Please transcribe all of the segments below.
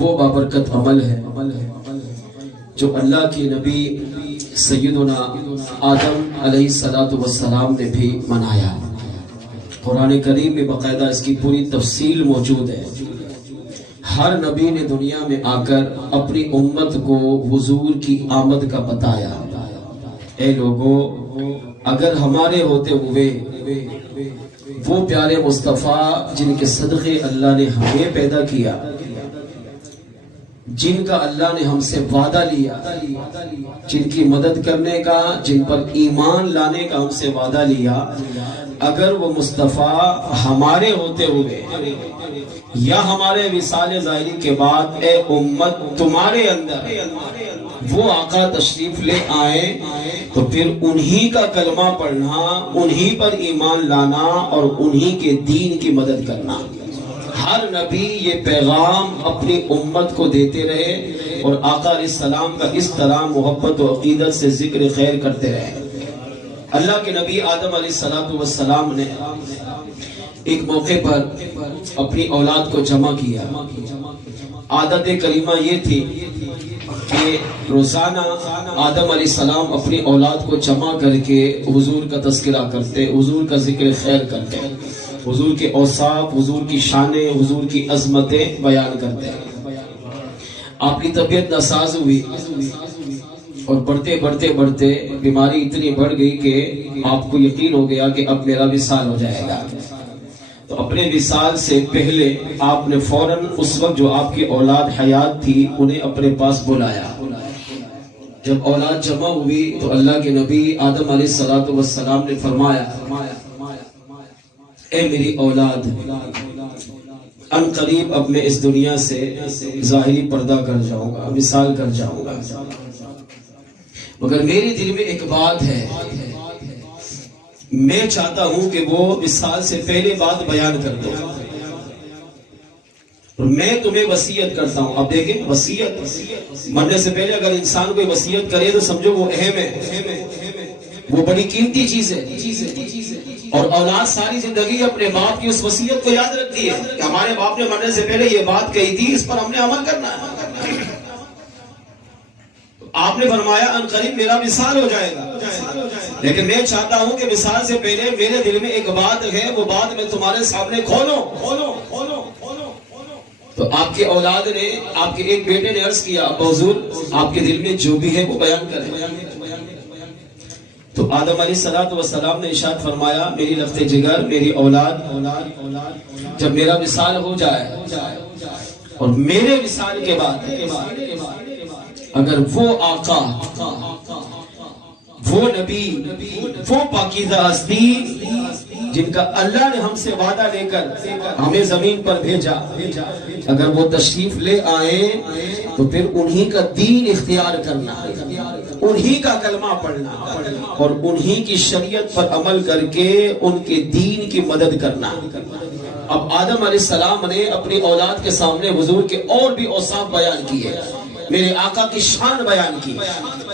وہ بابرکت عمل ہے جو اللہ کے نبی سیدنا آدم علیہ السلام نے بھی منایا۔ قرآن کریم میں باقاعدہ اس کی پوری تفصیل موجود ہے۔ ہر نبی نے دنیا میں آ کر اپنی امت کو حضور کی آمد کا بتایا۔ اے لوگوں، اگر ہمارے ہوتے ہوئے وہ پیارے مصطفیٰ جن کے صدقے اللہ نے ہمیں پیدا کیا، جن کا اللہ نے ہم سے وعدہ لیا، جن کی مدد کرنے کا، جن پر ایمان لانے کا ہم سے وعدہ لیا، اگر وہ مصطفیٰ ہمارے ہوتے ہوئے یا ہمارے وصال ظاہری کے بعد اے امت تمہارے اندر وہ آقا تشریف لے آئے، تو پھر انہی کا کلمہ پڑھنا، انہی پر ایمان لانا اور انہی کے دین کی مدد کرنا۔ ہر نبی یہ پیغام اپنی امت کو دیتے رہے اور آقا علیہ السلام کا اس طرح محبت و عقیدت سے ذکر خیر کرتے رہے۔ اللہ کے نبی آدم علیہ السلام نے ایک موقع پر اپنی اولاد کو جمع کیا۔ عادت کریمہ یہ تھی کہ روزانہ آدم علیہ السلام اپنی اولاد کو جمع کر کے حضور کا تذکرہ کرتے، حضور کا ذکر خیر کرتے، حضور کے اوصاف، حضور کی شانیں، حضور کی عظمتیں بیان کرتے ہیں۔ آپ کی طبیعت ناساز ہوئی اور بڑھتے بیماری اتنی بڑھ گئی کہ آپ کو یقین ہو گیا کہ اب میرا وصال ہو جائے گا۔ تو اپنے وصال سے پہلے آپ نے فوراً اس وقت جو آپ کی اولاد حیات تھی انہیں اپنے پاس بلایا۔ جب اولاد جمع ہوئی تو اللہ کے نبی آدم علیہ السلام نے فرمایا، اے میری اولاد، ان قریب اب میں اس دنیا سے ظاہری پردہ کر جاؤں گا، وصال کر جاؤں گا، مگر میرے دل میں ایک بات ہے، میں چاہتا ہوں کہ وہ وصال سے پہلے بات بیان کر دو۔ میں تمہیں وصیت کرتا ہوں۔ اب دیکھیں، وصیت مرنے سے پہلے اگر انسان کوئی وصیت کرے تو سمجھو وہ اہم ہے، وہ بڑی قیمتی چیز ہے۔ اور اولاد ساری زندگی اپنے باپ کی اس وصیت کو یاد رکھتی ہے کہ ہمارے باپ نے مرنے سے پہلے یہ بات کہی تھی، اس پر ہم نے عمل کرنا ہے۔ آپ نے فرمایا ان قریب میرا وصال ہو جائے گا، لیکن میں چاہتا ہوں کہ وصال سے پہلے میرے دل میں ایک بات ہے، وہ بات میں تمہارے سامنے کھولوں۔ تو آپ کی اولاد نے، آپ کے ایک بیٹے نے عرض کیا، حضور آپ کے دل میں جو بھی ہے وہ بیان کریں۔ تو آدم علیہ السلام نے ارشاد فرمایا، میری لفظ جگر، میری اولاد، جب میرا وصال ہو جائے اور میرے وصال کے بعد اگر وہ آقا، وہ نبی، وہ پاکیزہ ہستی جن کا اللہ نے ہم سے وعدہ لے کر ہمیں زمین پر بھیجا، اگر وہ تشریف لے آئیں تو پھر انہی کا دین اختیار کرنا، انہی کا کلمہ پڑھنا اور انہی کی شریعت پر عمل کر کے ان کے دین کی مدد کرنا۔ اب آدم علیہ السلام نے اپنی اولاد کے سامنے حضور کے اور بھی اوصاف بیان کیے، میرے آقا کی شان بیان کی،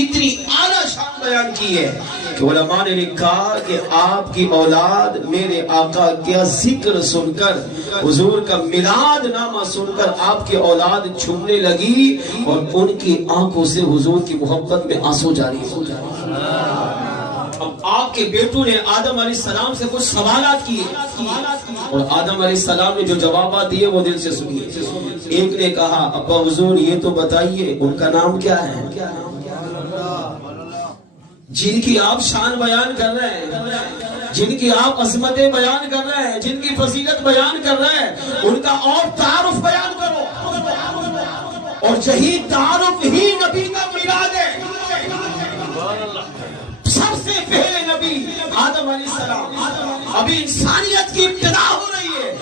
اتنی اعلیٰ شان بیان کی ہے کہ علماء نے لکھا کہ آپ کی اولاد میرے آقا کا ذکر سن کر، حضور کا میلاد نامہ سن کر آپ کی اولاد چھوٹنے لگی اور ان کی آنکھوں سے حضور کی محبت میں آنسو جاری ہو جائے۔ اب آپ کے بیٹوں نے آدم علیہ السلام سے کچھ سوالات کیے اور آدم علیہ السلام نے جو جوابات دیے وہ دل سے سنیے۔ ایک نے کہا، ابا حضور یہ تو بتائیے ان کا نام کیا ہے جن کی آپ شان بیان کر رہے ہیں، جن کی آپ عظمتیں بیان کر رہے ہیں، جن کی فضیلت بیان کر رہے ہیں، ان کا اور تعارف بیان کرو، اور یہی تعارف ہی نبی کا میلاد ہے۔ سب سے پہلے نبی آدم علیہ السلام، ابھی انسانیت کی ابتدا ہو رہی ہے،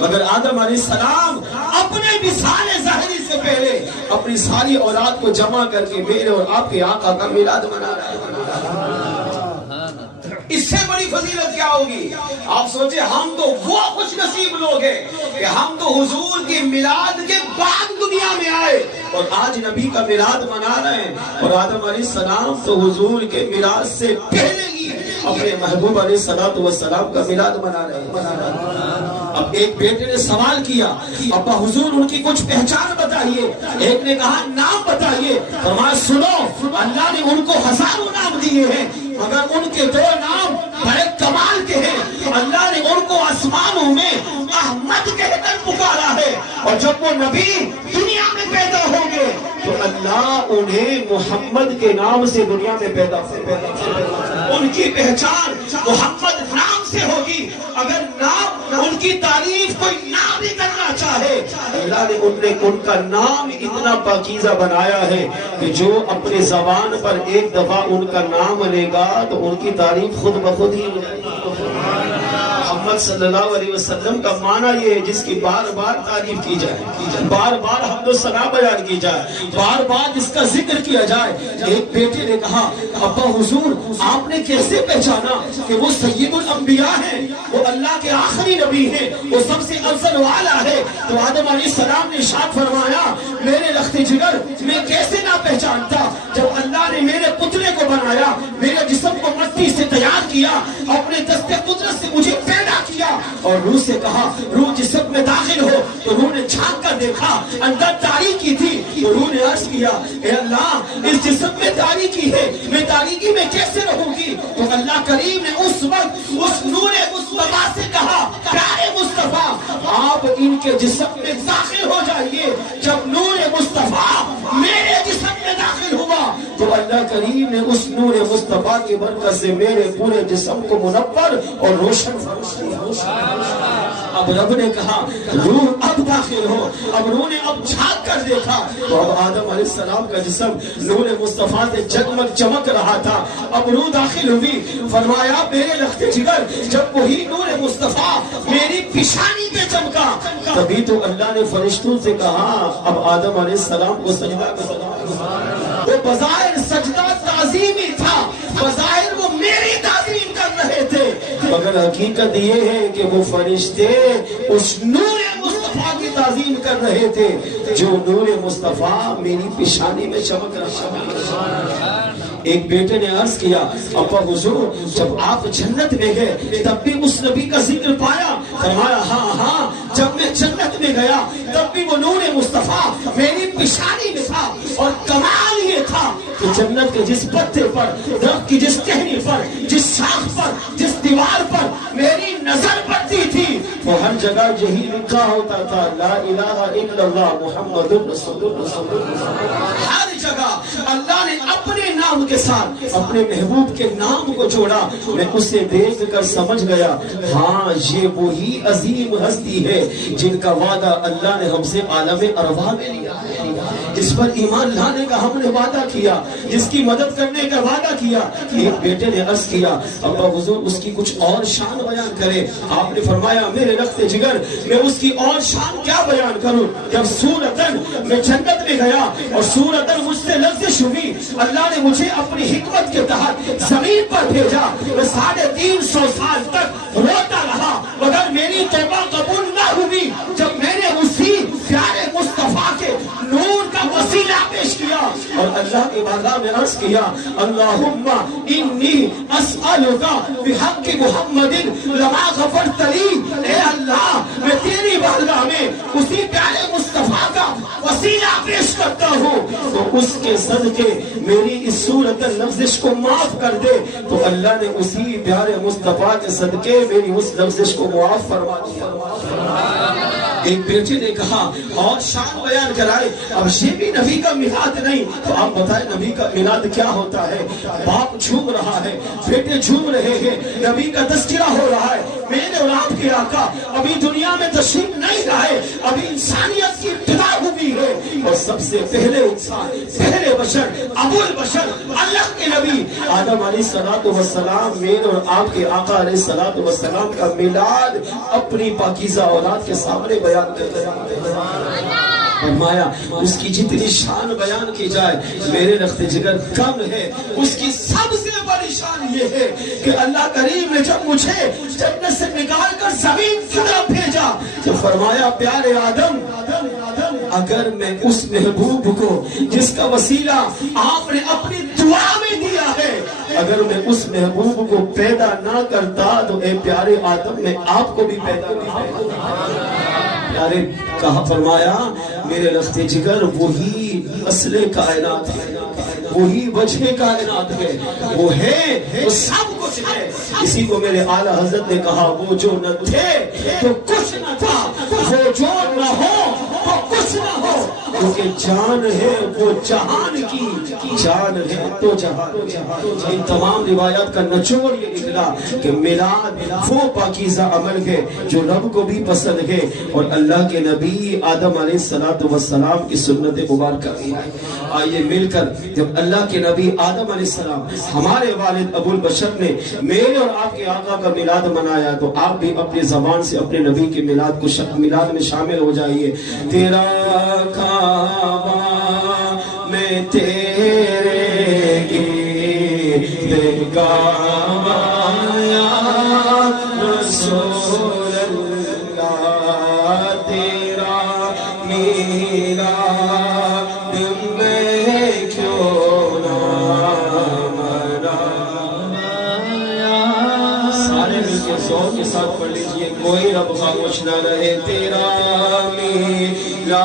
مگر آدم علیہ السلام اپنے وصال ظاہری سے پہلے اپنی ساری اولاد کو جمع کر کے میرے اور آپ کے آقا کا میلاد منا رہا ہے۔ اس سے بڑی فضیلت کیا ہوگی؟ آپ سوچیں، ہم تو وہ خوش نصیب لوگ ہیں کہ ہم تو حضور کے میلاد کے بعد دنیا میں آئے اور آج نبی کا میلاد منا رہے ہیں، اور آدم علیہ السلام تو حضور کے میلاد سے پہلے ہی اپنے محبوب علیہ السلام کا میلاد منا رہے ہیں۔ اب ایک بیٹے نے سوال کیا، ابا حضور ان کی کچھ پہچان بتائیے۔ ایک نے کہا نام بتائیے۔ فرمایا سنو، اللہ نے ان کو ہزاروں نام دیے ہیں، مگر ان کے دو نام بڑے کمال کے ہیں۔ اللہ نے ان کو آسمانوں میں احمد کہہ کر پکارا ہے، اور جب وہ نبی دنیا میں پیدا ہوں گے تو اللہ انہیں محمد کے نام سے دنیا میں پیدا ان کی پہچان محمد نام سے ہوگی۔ اگر نام ان کی تعریف کوئی نام بھی کرنا چاہے، اللہ نے ان کا نام اتنا پاکیزہ بنایا ہے کہ جو اپنے زبان پر ایک دفعہ ان کا نام لے گا تو ان کی تعریف خود بخود ہی ہو جائے گی۔ محمد صلی اللہ علیہ وسلم کا معنی یہ ہے جس کی بار بار تعریف کی جائے، بار بار حمد و ثنا بیان کی جائے، بار بار جس کا ذکر کیا جائے۔ ایک بیٹے نے کہا ابا حضور آپ نے کیسے پہچانا کہ وہ سید الانبیاء ہیں، وہ اللہ کے آخری نبی ہیں، وہ سب سے افضل والا ہے؟ تو آدم علیہ السلام نے ارشاد فرمایا میرے رخت جگر میں کیسے نہ پہچانتا، جب اللہ نے میرے پتلے کو بنایا، میرے جسم کو مٹی سے تیار کیا، اپنے دست قدرت سے مجھے پیدا کیا، اور روح سے کہا روح جسم میں داخل ہو، تو روح نے جھانک کر دیکھا اندر تاریکی تھی، تو روح نے عرض کیا اے اللہ اس جسم میں تاریکی ہے، میں تاریکی میں کیسے رہوں گی؟ تو اللہ کریم نے اس وقت اس نور مصطفیٰ سے کہا پیارے مصطفیٰ آپ ان کے جسم میں داخل ہو جائیے۔ جب نور مصطفیٰ میرے جسم میں داخل ہوا تو اللہ کریم نے اس نور مصطفیٰ کی برکت سے میرے پورے جسم کو منور اور روشن اب رب نے کہا روح اب داخل ہو، اب روح نے اب جھانک کر دیکھا تو اب آدم علیہ السلام کا جسم نور مصطفیٰ سے جگمگ چمک رہا تھا۔ اب روح داخل ہوئی، فرمایا میرے رخت جگر جب وہی نور مصطفیٰ میری پیشانی پہ چمکا، تبھی تو اللہ نے فرشتوں سے کہا اب آدم علیہ السلام کو سجدہ کرنا۔ وہ بظاہر سجدہ تعظیمی تھا، بظاہر وہ میری تعظیم کر رہے تھے، مگر حقیقت یہ ہے کہ وہ فرشتے اس نور مصطفیٰ کی تعظیم کر رہے تھے جو نور مصطفیٰ میری پیشانی میں چمک رہا۔ ایک بیٹے نے عرض کیا ابا حضور جب آپ جنت میں گئے تب بھی اس نبی کا ذکر پایا؟ فرمایا ہاں جب میں جنت میں گیا تب بھی وہ نور مصطفیٰ میری پیشانی میں تھا، اور کمال یہ تھا کہ جنت کے جس پتے پر، درخت کی جس ٹہنی پر، جس شاخ پر، جس دیوار پر میری نظر پڑتی تھی وہ ہر جگہ یہی لکھا ہوتا تھا لا الہ الا اللہ محمد رسول اللہ۔ ہر جگہ اللہ نے اپنے نام کے ساتھ اپنے محبوب کے نام کو جوڑا۔ میں اسے دیکھ کر سمجھ گیا ہاں یہ وہی عظیم ہستی ہے جن کا وعدہ اللہ نے ہم سے عالم ارواح میں لیا، جس پر ایمان لانے کا ہم نے وعدہ کیا، جس کی مدد کرنے کا وعدہ کیا۔ ایک بیٹے نے عرض کیا ابا حضور اس کی کچھ اور شان بیان کرے۔ آپ نے فرمایا میرے رخت جگر میں اس کی اور شان کیا بیان کروں؟ جب سورتن میں جنت میں گیا اور سورتن مجھ سے لفظ ہوئی، اللہ نے مجھے اپنی حکمت کے تحت زمین پر بھیجا، میں 350 سال تک روتا رہا مگر میری توبہ قبول نہ ہوئی۔ جب میں نے اسی پیارے مصطفیٰ کے نور کا وسیلہ پیش کیا اور اللہ کے بارگاہ میں عرض کیا اللہم انی اسألک بحق محمد لما غفرت لی، اے اللہ میں تیری بارگاہ میں اسی پیارے مصطفیٰ کا وسیلہ پیش کرتا ہوں تو اس کے صدقے میری اس صورت لفظش کو معاف کر دے۔ تو اللہ نے اسی پیارے مصطفیٰ کے صدقے میری اس لفظش کو معاف فرما دیا۔ ایک بیٹے نے کہا اور شان بیان کرائے، اب یہ بھی نبی کا میلاد نہیں تو آپ بتائیں نبی کا میلاد کیا ہوتا ہے؟ باپ جھوم رہا ہے، بیٹے جھوم رہے ہیں، نبی کا تذکرہ ہو رہا ہے، میرے اور آپ کے آقا ابھی دنیا میں تشریف نہیں لائے، ابھی انسانیت کی ابتدا ہوئی ہے، اور سب سے پہلے انسان، پہلے بشر، ابو البشر، اللہ کے نبی آدم علیہ السلام میرے اور آپ کے آقا علیہ السلام کا میلاد اپنی پاکیزہ اولاد کے سامنے بیان کرتے ہیں۔ فرمایا اس کی جتنی شان بیان کی جائے میرے رخت جگر کم ہے. اس کی سب سے بڑی شان یہ ہے کہ اللہ کریم نے جب مجھے جنت سے نکال کر زمین کی طرف بھیجا تو فرمایا پیارے آدم اگر میں اس محبوب کو جس کا وسیلہ آپ نے اپنی دعا میں دیا ہے اگر میں اس محبوب کو پیدا نہ کرتا تو اے پیارے آدم میں آپ کو بھی پیدا نہیں کرتا. پیارے کہا فرمایا میرے رخت جگر وہی اصل کائنات ہے, وہی وجہ کائنات ہے, وہ ہے وہ سب کچھ ہے. اسی کو میرے اعلیٰ حضرت نے کہا وہ جو نہ تھے تو کچھ نہ تھا, وہ جو نہ ہو تو کچھ نہ ہو, کیونکہ جان ہے وہ جہان کی, جان ہے تو جہان. ان تمام روایات کا نچوڑ یہ نکلا کہ میلاد وہ پاکیزہ عمل ہے جو رب کو بھی پسند ہے اور اللہ کے نبی آدم علیہ السلام کی سنت مبارکہ بھی ہے. آئیے مل کر جب اللہ کے نبی آدم علیہ السلام ہمارے والد ابو البشر نے میرے اور آپ کے آقا کا میلاد منایا تو آپ بھی اپنی زبان سے اپنے نبی کے میلاد کو میلاد میں شامل ہو جائیے. تیرا کعبہ میں تیرے گرد کعبہ یا رسول اللہ تیرا میرا زور کے ساتھ پڑھ لیجئے کوئی رب خاموش نہ رہے. تیرا میلاد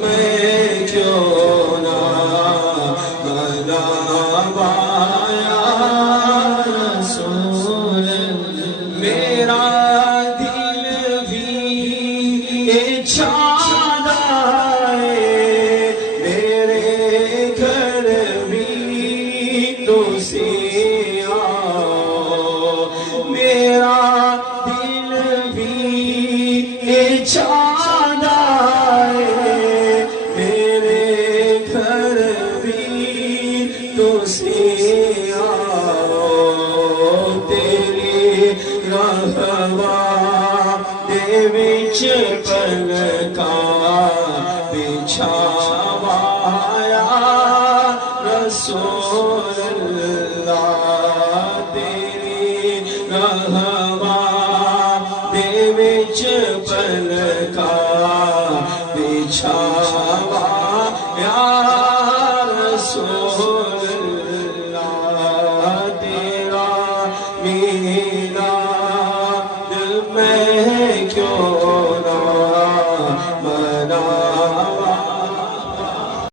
میں کیوں نہ مناواں یا رسول میرا دل بھی چاہتا ہے میرے گھر بھی تو چاہتا ہے میرے گھر بھی تو آؤ. تیری رہوا دے وچ پلکا بچھاوا یا رسول اللہ تیری رہوا دے وچ پلکا بچھاوا یا رسول اللہ تیرا میرا